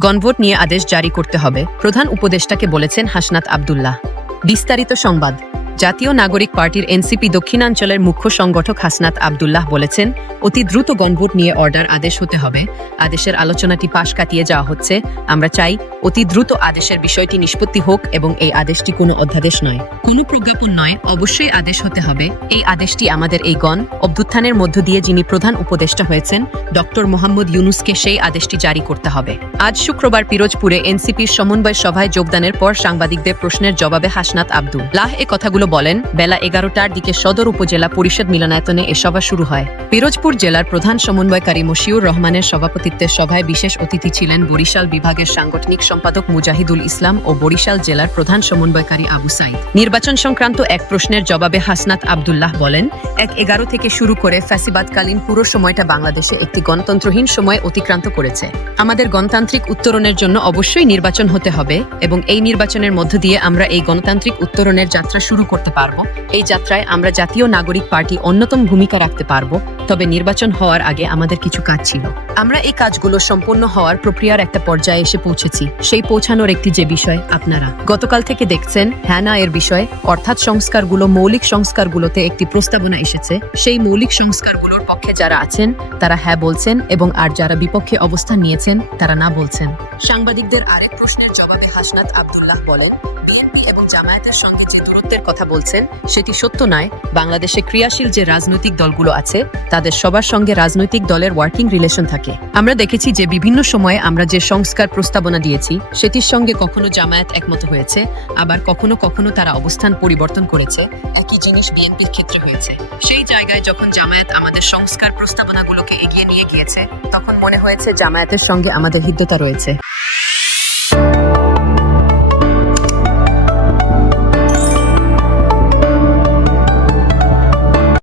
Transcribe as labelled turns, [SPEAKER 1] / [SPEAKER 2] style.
[SPEAKER 1] গণভোট নিয়ে আদেশ জারি করতে হবে প্রধান উপদেষ্টাকে বলেছেন হাসনাত আবদুল্লাহ। বিস্তারিত সংবাদ। জাতীয় নাগরিক পার্টির এনসিপি দক্ষিণাঞ্চলের মুখ্য সংগঠক হাসনাত আবদুল্লাহ বলেছেন, অতি দ্রুত গণভোট নিয়ে অর্ডার আদেশ হতে হবে। আদেশের আলোচনাটি পাশ কাটিয়ে যাওয়া হচ্ছে। আমরা চাই অতি দ্রুত আদেশের বিষয়টি নিষ্পত্তি হোক এবং এই আদেশটি কোনো অধ্যাদেশ নয়। কোনো প্রজ্ঞাপন নয়, অবশ্যই আদেশ হতে হবে। এই আদেশটি আমাদের এই গণ অভ্যুত্থানের মধ্য দিয়ে যিনি প্রধান উপদেষ্টা হয়েছেন, ডক্টর মোহাম্মদ ইউনুসকে সেই আদেশটি জারি করতে হবে। আজ শুক্রবার পিরোজপুরে এনসিপির সমন্বয় সভায় যোগদানের পর সাংবাদিকদের প্রশ্নের জবাবে হাসনাত আব্দুল। লাহ এ কথাগুলো বলেন, বেলা এগারোটার দিকে সদর উপজেলা পরিষদ মিলনায়তনে এ সভা শুরু হয়। পিরোজপুর জেলার প্রধান সমন্বয়কারী মশিউর রহমানের সভাপতিত্বের সভায় বিশেষ অতিথি ছিলেন বরিশাল বিভাগের সাংগঠনিক সম্পাদক মুজাহিদুল ইসলাম ও বরিশাল জেলার প্রধান সমন্বয়কারী আবু সাইদ। নির্বাচন সংক্রান্ত এক প্রশ্নের জবাবে হাসনাত আবদুল্লাহ বলেন, এক এগারো থেকে শুরু করে ফ্যাসিবাদকালীন পুরো সময়টা বাংলাদেশে একটি গণতন্ত্রহীন সময় অতিক্রান্ত করেছে। আমাদের গণতান্ত্রিক উত্তরণের জন্য অবশ্যই নির্বাচন হতে হবে এবং এই নির্বাচনের মধ্য দিয়ে আমরা এই গণতান্ত্রিক উত্তরণের যাত্রা শুরু করতে পারব। এই যাত্রায় আমরা জাতীয় নাগরিক পার্টি অন্যতম ভূমিকা রাখতে পারব। তবে নির্বাচন হওয়ার আগে আমাদের কিছু কাজ ছিল। আমরা এই কাজগুলো সম্পূর্ণ হওয়ার প্রক্রিয়ার একটা পর্যায়ে এসে পৌঁছেছি। সেই পৌঁছানোর একটি যে বিষয়, আপনারা। গতকাল থেকে দেখছেন হ্যাঁ না এর বিষয়, অর্থাৎ সংস্কারগুলো, মৌলিক সংস্কারগুলোতে একটি প্রস্তাবনা এসেছে। সেই মৌলিক সংস্কারগুলোর পক্ষে যারা আছেন, তারা হ্যাঁ বলছেন এবং আর যারা বিপক্ষে অবস্থান নিয়েছেন, তারা না বলছেন। সাংবাদিকদের আরেক প্রশ্নের জবাবে হাসনাত আবদুল্লাহ বলেন, বিএনপি এবং জামায়াতের সঙ্গে যে দূরত্বের কথা বলছেন, সেটি সত্য নয়। বাংলাদেশে ক্রিয়াশীল যে রাজনৈতিক দলগুলো আছে তাদের সবার সঙ্গে রাজনৈতিক দলের ওয়ার্কিং রিলেশন থাকে। আমরা দেখেছি যে বিভিন্ন সময়ে আমরা যে সংস্কার প্রস্তাবনা দিয়েছি, সেটির সঙ্গে কখনো জামায়াত একমত হয়েছে, আবার কখনো কখনো তারা অবস্থান পরিবর্তন করেছে, একই জিনিস বিএনপির ক্ষেত্রে হয়েছে। সেই জায়গায় যখন জামায়াত আমাদের সংস্কার প্রস্তাবনাগুলোকে এগিয়ে নিয়ে গিয়েছে, তখন মনে হয়েছে জামায়াতের সঙ্গে আমাদের হৃদ্যতা রয়েছে।